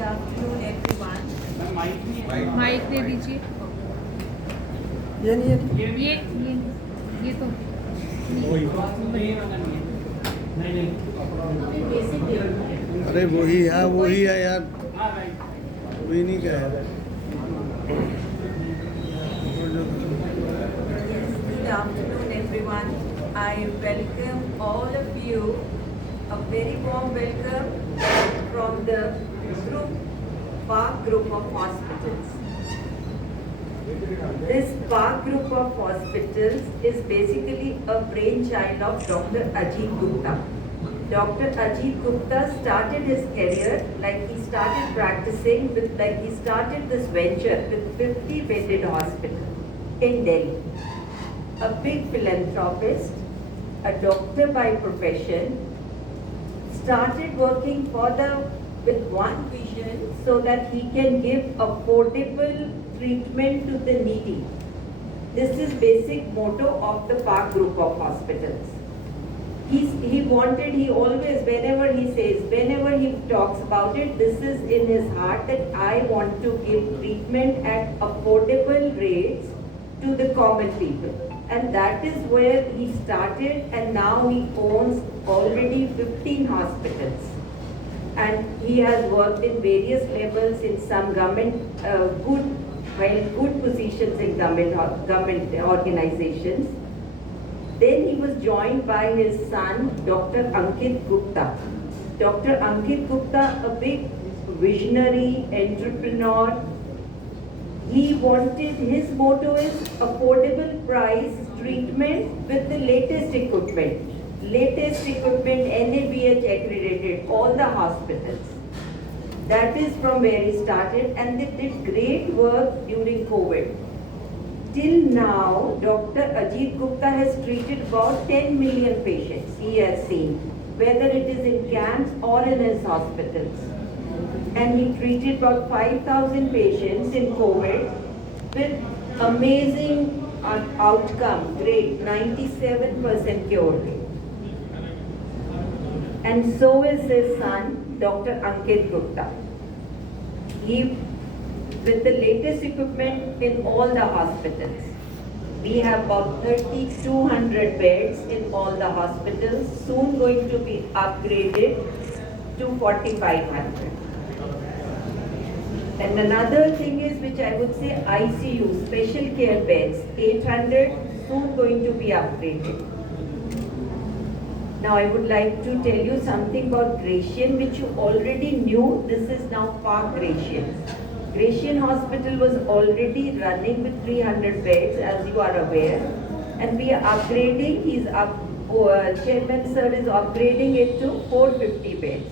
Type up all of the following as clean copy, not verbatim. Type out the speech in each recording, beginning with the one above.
afternoon, everyone. Mic दे दीजिए। ये नहीं है ये तो अरे वही है यार वही नहीं क्या है Yes, good afternoon, everyone. I welcome all of you. A very warm welcome from the Park Group of Hospitals. This Park Group of Hospitals is basically a brainchild of Dr. Ajit Gupta. Dr. Ajit Gupta started his career he started practicing he started this venture with 50 bedded hospital in Delhi. A big philanthropist, a doctor by profession, started working with one vision so that he can give affordable treatment to the needy. This is basic motto of the Park Group of Hospitals. He always, whenever he talks about it, this is in his heart that I want to give treatment at affordable rates to the common people. And that is where he started, and now he owns already 15 hospitals. And he has worked in various levels in some government, good positions in government organizations. Then he was joined by his son, Dr. Ankit Gupta. Dr. Ankit Gupta, a big visionary entrepreneur. He wanted, his motto is affordable price treatment with the latest equipment. Latest equipment, NABH accredited, all the hospitals. That is from where he started, and they did great work during COVID. Till now, Dr. Ajit Gupta has treated about 10 million patients he has seen, whether it is in camps or in his hospitals. And he treated about 5,000 patients in COVID with amazing outcome, great, 97% cure rate. And so is his son, Dr. Ankit Gupta. With the latest equipment in all the hospitals. We have about 3,200 beds in all the hospitals, soon going to be upgraded to 4,500. And another thing is, which I would say, ICU, special care beds, 800, soon going to be upgraded. Now I would like to tell you something about Gratian, which you already knew. This is now Park Gratian. Gratian Hospital was already running with 300 beds, as you are aware, and we are upgrading. Chairman sir is upgrading it to 450 beds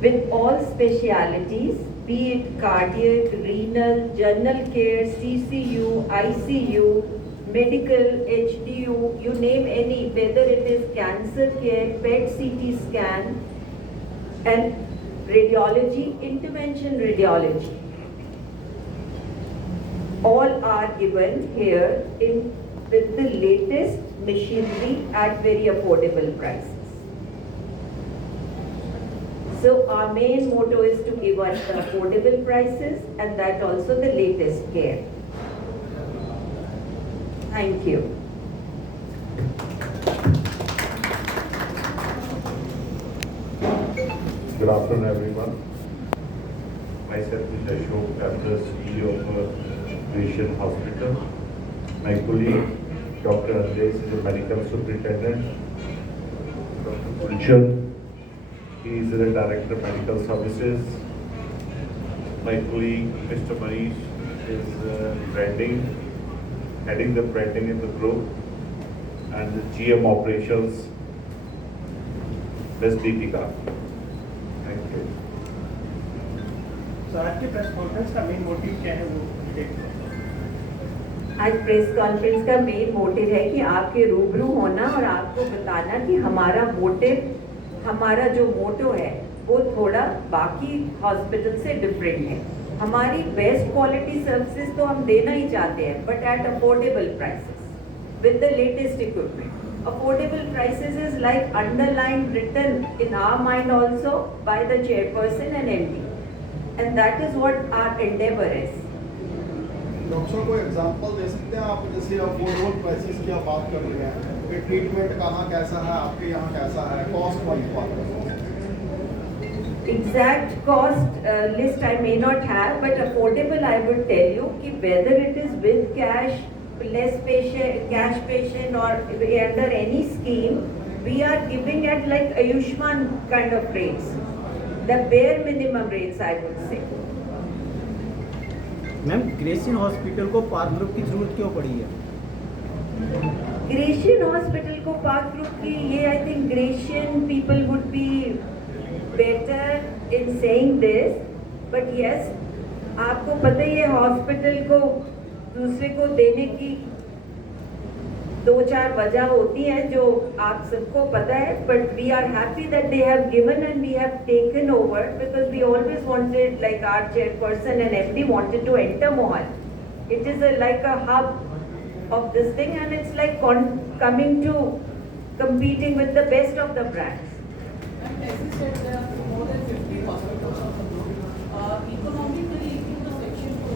with all specialities, be it cardiac, renal, general care, CCU, ICU, medical, HDU, you name any, whether it is cancer care, PET CT scan, and radiology, intervention radiology. All are given here with the latest machinery at very affordable prices. So our main motto is to give us the affordable prices and that also the latest care. Thank you. Good afternoon, everyone. Myself is Ashok, I'm the CEO of Gratian Hospital. My colleague, Dr. Andres, is a medical superintendent. Dr. Kulchand, he is the director of medical services. My colleague, Mr. Manish, is branding, heading the branding in the group, and the GM operations, Ms. Deepika. Thank you. So आज के press conference का main motive क्या है वो देखते हैं। आज press conference का मेन मोटिव है कि आपके रूबरू होना और आपको बताना कि हमारा मोटिव, हमारा जो मोटो है वो थोड़ा बाकी हॉस्पिटल से डिफरेंट है। हमारी बेस्ट क्वालिटी सर्विसेज तो हम देना ही चाहते हैं, but at affordable prices with the latest equipment. Affordable prices is like underlined, written in our mind also by the chairperson and MD. and that is what our endeavor is. Doctor साहब कोई example दे सकते हैं आप, जैसे affordable prices की आप बात कर रहे हैं कि ट्रीटमेंट कहाँ कैसा है, आपके यहाँ कैसा है, कॉस्ट वाइज बात कर रहे हैं? Exact cost list I may not have, but affordable I would tell you कि whether it is with cash, less patient, cash patient or under any scheme, we are giving at like Ayushman kind of rates, the bare minimum rates I would say. Ma'am Grecian hospital को park group की जरूरत क्यों पड़ी है? Gratian Hospital को Park Group की ये I think Gratian people would be better in saying this, but yes, आपको पता ही है हॉस्पिटल को दूसरे को देने की 2-4 वजह होती हैं जो आप सबको पता है, but we are happy that they have given and we have taken over because we always wanted, like our chairperson and MD wanted to enter Mohal. It is like a hub of this thing and it's like coming to competing with the best of the brands. And as you said, there are more than 50 hospitals on the road. Economically, in the section को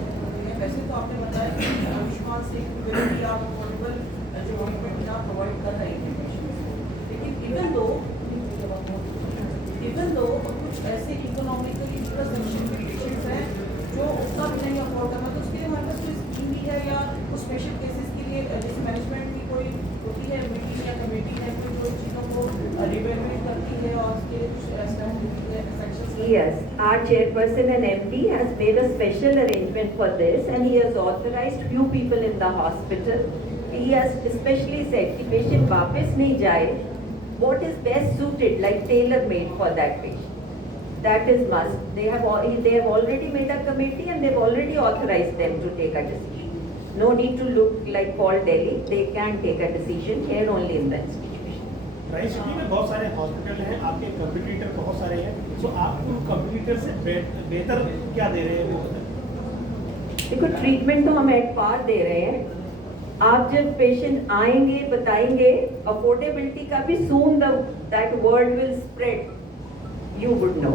वैसे तो आपने बताया कि आयुष्मान से भी आप affordable जो ट्रीटमेंट आप प्रोवाइड कर रहे हैं पेशेंट्स को, लेकिन इवन दो कुछ ऐसे इकोनॉमिकली इंफ्रास्ट्रक्चर के पेशेंट्स हैं जो उतना भी नहीं अफोर्ड करना, तो उसके लिए हमारे पास कोई स्कीम भी है या कुछ स्पेशल केसेस के लिए जैसे मैनेजमेंट की कोई होती है मीटिंग या कमेटी है कोई जो चीज़ों को रिवेल्यूएट करती है और उसके sections? Yes, our chairperson and MD has made a special arrangement for this and he has authorized few people in the hospital. He has especially said कि patient वापस नहीं जाए, what is best suited, like tailor made for that patient. That is must. They have already made a committee and they've already authorized them to take a decision. No need to look like Paul Delhi. They can take a decision here only in the institution. Tri city में बहुत सारे hospital हैं, आपके competitor बहुत सारे हैं, तो आप उन कंपटीटर से बेहतर क्या दे रहे हैं वो बताएं? देखो ट्रीटमेंट तो हम एट पार दे रहे हैं। आप जब पेशेंट आएंगे बताएंगे अफोर्डेबिलिटी का भी सून that word will spread, you would know.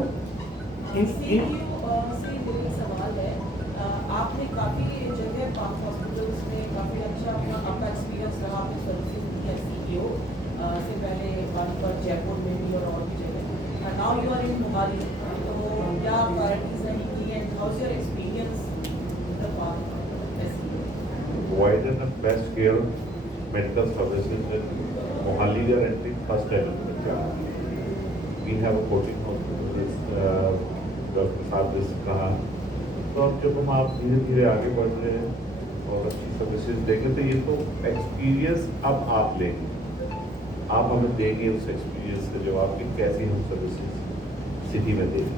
मेरा सवाल है, आपने काफ़ी जगह पाँच हॉस्पिटल्स में काफ़ी अच्छा आपका एक्सपीरियंस रहा, आपने सर्विसेज दी है CEO से पहले पानीपत जयपुर में भी और भी जगह, now you are in Mohali, तो क्या प्रायोरिटीज रहेंगी and how is your experience the part? Provided the best care medical services in Mohali, they are entering first time in Punjab. We have a 14 hospitals, doctor साहब जिस कहा, तो अब जब हम आप धीरे धीरे आगे बढ़ रहे हैं और अच्छी सर्विसेज देंगे तो ये तो एक्सपीरियंस अब आप लेंगे, आप हमें देंगे उस एक्सपीरियंस से जवाब कि कैसी हम सर्विसेज सिटी में देंगे।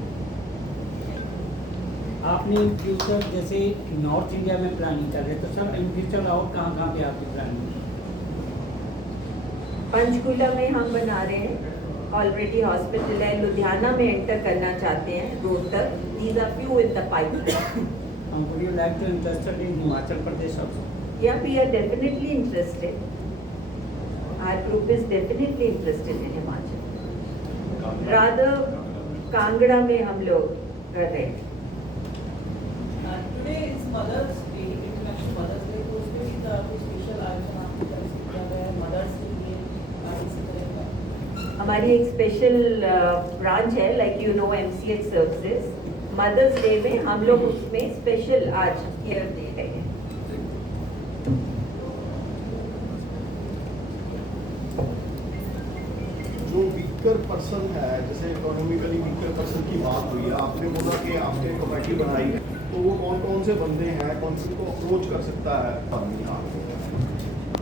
आपने इन फ्यूचर जैसे नॉर्थ इंडिया में प्लानिंग कर रहे हैं, तो सर इन फ्यूचर और कहाँ पे आपकी प्लानिंग है? पंचकुला में हम बना रहे हैं, ऑलरेडी हॉस्पिटल है, लुधियाना में एंटर करना चाहते हैं, Rohtak, these are few in the pipeline. Would you like to interested in Himachal Pradesh also? Yeah, we are definitely interested. Our group is definitely interested in Himachal. Rather, Kangra में हम लोग कर रहे हैं। Today is Mother's Day, international Mother's Day, तो उसमें भी कोई स्पेशल आयोजन आपकी तरफ से किया गया है मदर्स के लिए इसी तरह का? हमारी एक स्पेशल ब्रांच है, like you know MCH services, Mother's Day में हम लोग उसमें स्पेशल आज केयर दे रहे हैं। जो वीकर पर्सन है, जैसे इकोनॉमिकली वीकर पर्सन की बात हुई है, आपने बोला कि आपने कमेटी बनाई है, तो वो कौन कौन से बंदे हैं, कौन से को अप्रोच कर सकता है?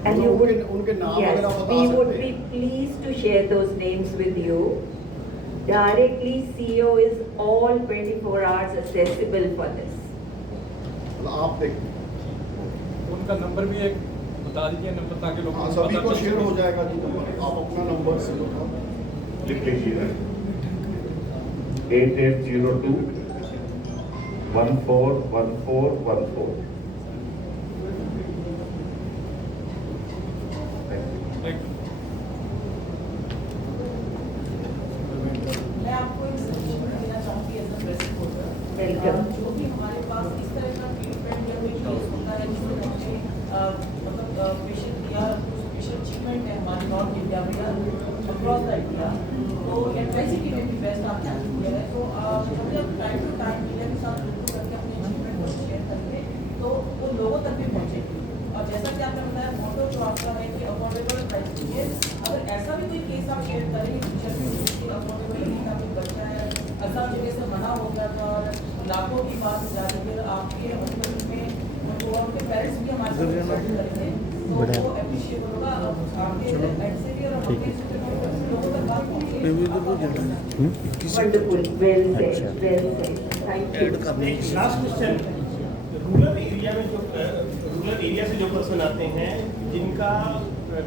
And you would, उनके नाम yes, वगैरह बता we would सकते be हैं? pleased to share those names with you. Directly, CEO is all 24 hours accessible for this. मतलब आप देख, उनका नंबर भी एक बता दीजिए, नंबर ताकि लोग हाँ, सभी को शेयर हो जाएगा जी नंबर, आप अपना नंबर से बताओ। लिख लीजिए 8802 141414। मैं आपको एक सजेशन देना चाहूँगी as a press reporter. Welcome. जो भी हमारे पास इस तरह का ट्रीटमेंट या कोई केस होता है जिसमें हमने मतलब पेशेंट या स्पेशल अचीवमेंट है हमारे नॉर्थ इंडिया में या अक्रॉस द इंडिया, तो एडवाइजरी में भी बेस्ट आपने किया है। तो जब टाइम टू टाइम मीडिया के साथ रुक करके अपने अचीवमेंट को शेयर करेंगे तो वो लोगों तक भी पहुँचेगी। और जैसा कि आपने बताया मोटो जो आपका है कि अफोर्डेबल प्राइस है, अगर ऐसा भी कोई केस आप शेयर करेंगे फ्यूचर में जिसकी अफोर्डेबिलिटी का कोई बच्चा है असम जगह से मना हो गया था और लाखों की बात जा रही है, आपके हॉस्पिटल में उनको उनके पेरेंट्स भी हमारे साथ डिस्कस करेंगे तो वो अप्रिशिएबल होगा। आपके एंड से भी और अपने लोगों तक बात पहुंचेगी। Wonderful, well said, well said, thank you. एक लास्ट क्वेश्चन, रूरल एरिया में जो रूरल एरिया से जो पर्सन आते हैं जिनका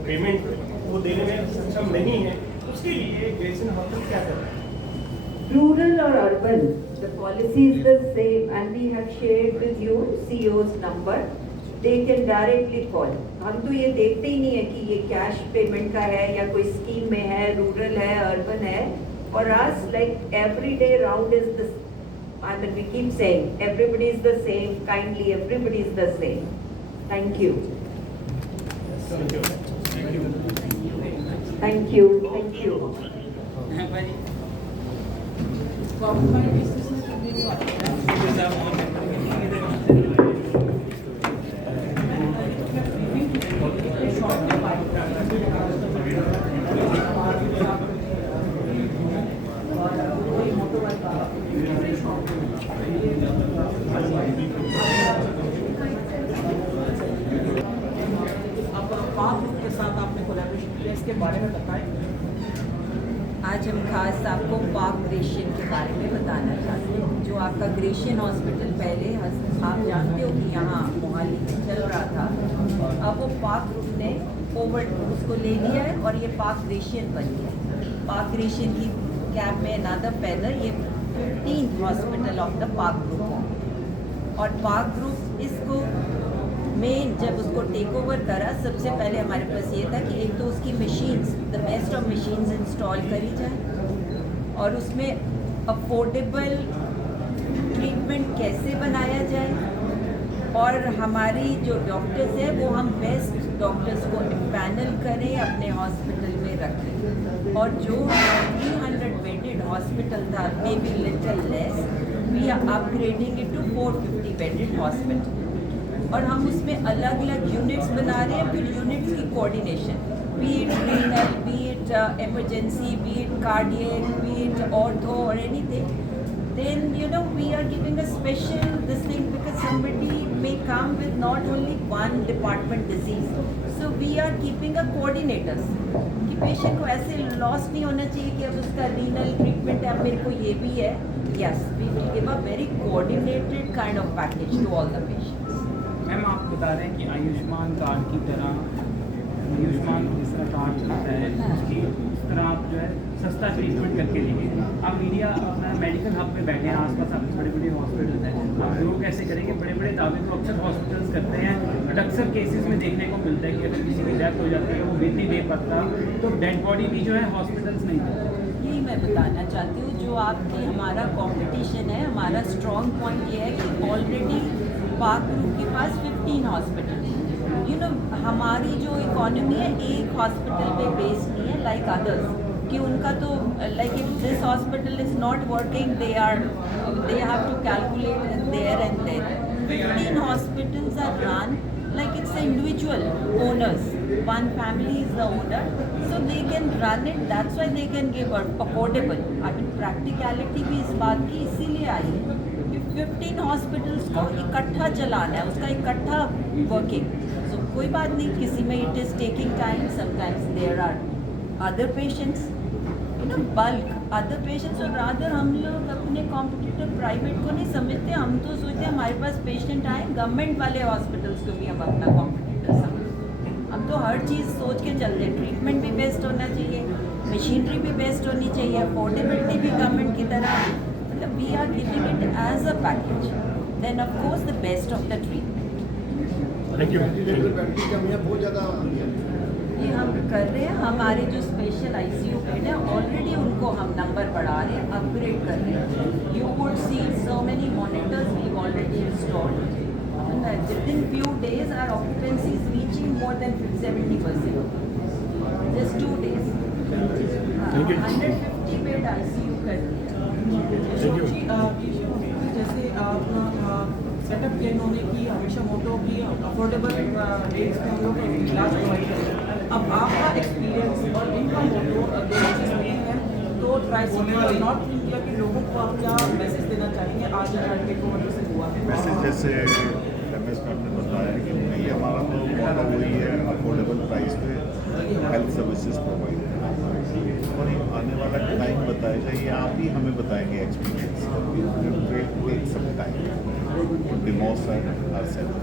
पेमेंट वो देने में सक्षम नहीं है, उसके लिए ग्रेसियन हॉस्पिटल क्या कर रहा है? Rural or urban, the policy is the same and we have shared with you CEO's number. They can directly call. हम तो ये देखते ही नहीं है कि ये कैश पेमेंट का है या कोई स्कीम में है, रूरल है, अर्बन है. For us, like every day round is this. I mean, we keep saying everybody is the same. Kindly, everybody is the same. Thank you. Thank you. Thank you. Thank you. Government basis में करने जो आते हैं अब पाक group के साथ आपने कोलैबोरेशन किया, इसके बारे में बताएं। आज हम खास आपको पाक ग्रेशियन के बारे में बताना चाहते हैं। जो आपका ग्रेशियन हॉस्पिटल पहले आप जानते हो कि यहाँ मोहाली में चल रहा था, अब वो पाक ग्रुप ने उसको ले लिया है और ये पाक ग्रेशियन बन गया। पाक ग्रेशियन की कैब में अनदर पैनल, ये 15th हॉस्पिटल ऑफ द पाक ग्रुप है। और पाक ग्रुप इसको मेन जब उसको टेक ओवर करा, सबसे पहले हमारे पास ये था कि एक तो उसकी machines, the best of machines install करी जाए और उसमें अफोर्डेबल ट्रीटमेंट कैसे बनाया जाए और हमारी जो डॉक्टर्स है वो हम बेस्ट डॉक्टर्स को पैनल करें, अपने हॉस्पिटल में रखें। और जो 300 बेडेड हॉस्पिटल था, maybe little less, we are upgrading it to 450 bedded hospital. और हम उसमें अलग अलग यूनिट्स बना रहे हैं, फिर यूनिट्स की coordination, B it renal, B it emergency, be it cardiac, be it ortho or anything, then we are giving a special this thing because somebody may come with not only one department disease, so we are keeping a coordinators कि patient को ऐसे loss नहीं होना चाहिए कि अब उसका renal treatment है, अब मेरे को ये भी है. Yes, we will give a very coordinated kind of package to all the patients. Ma'am आप बता रहे हैं कि आयुष्मान कार्ड की तरह आयुष्मान जिसका कार्ड चलता है उसकी उस तरह आप जो है सस्ता ट्रीटमेंट करके देंगे। आप मीडिया अपना मेडिकल हब में बैठे हैं, आसपास आपके बड़े बड़े हॉस्पिटल्स हैं, आप लोग कैसे करेंगे? बड़े बड़े दावे तो अक्सर हॉस्पिटल्स करते हैं, बट अक्सर केसेस में देखने को मिलता है कि अगर किसी की डेथ हो जाती है वो बिल नहीं दे पाता, तो डेड बॉडी भी जो है हॉस्पिटल्स नहीं देते। यही मैं बताना चाहती हूँ, जो आपकी हमारा कंपटीशन है, हमारा स्ट्रॉन्ग पॉइंट ये है कि ऑलरेडी पाक ग्रुप के पास 15 हॉस्पिटल हमारी जो इकोनॉमी है एक हॉस्पिटल पे बेस्ड नहीं है लाइक अदर्स, कि उनका तो like if this hospital is not working they have to calculate there and there. 15 hospitals are run like it's individual owners, one family is the owner, so they can run it, that's why they can give affordable. I mean practicality भी इस बात की इसीलिए आई है कि 15 hospitals को इकट्ठा चलाना है, उसका इकट्ठा वर्किंग. so कोई बात नहीं, किसी में it is taking time, sometimes there are other patients, bulk other patients, और rather हम लोग अपने कॉम्पिटिटिव प्राइवेट को नहीं समझते, हम तो सोचते हैं हमारे पास पेशेंट आए, गवर्नमेंट वाले हॉस्पिटल्स को भी हम अपना कॉम्पिटिटर समझते. हम तो हर चीज़ सोच के चलते हैं, ट्रीटमेंट भी बेस्ट होना चाहिए, मशीनरी भी बेस्ट होनी चाहिए, अफोर्डेबिलिटी भी गवर्नमेंट की तरह, मतलब we are giving it as a package, then of course the best of the treatment. Thank you. बहुत ज़्यादा ये हम कर रहे हैं, हमारे जो स्पेशल ICU बेड है ऑलरेडी उनको हम नंबर बढ़ा रहे हैं, अपग्रेड कर रहे हैं. You would see so many monitors we've already installed. Within few days, our occupancy is reaching more than 70%. Just 2 days. 150 bed ICU कर दिया. जैसे अपना सेटअप किया इन्होंने कि हमेशा मोटो की अफोर्डेबल रेट्स पे हम लोग इलाज प्रोवाइड करें. अब आपका एक्सपीरियंस और इनका मोटो दोनों चीज़ में है, तो ट्राई नॉट थिंक किया कि लोगों को आप क्या मैसेज देना चाहेंगे आज टेक ओवर से हुआ है. मैसेज जैसे एमएस मैम ने बताया कि नहीं, हमारा तो मॉडल वही है, अफोर्डेबल प्राइस पे हेल्थ सर्विसेज प्रोवाइड करना, और ये आने वाला टाइम बताएगा, ये आप ही हमें बताएंगे experience some time demonstrate our self.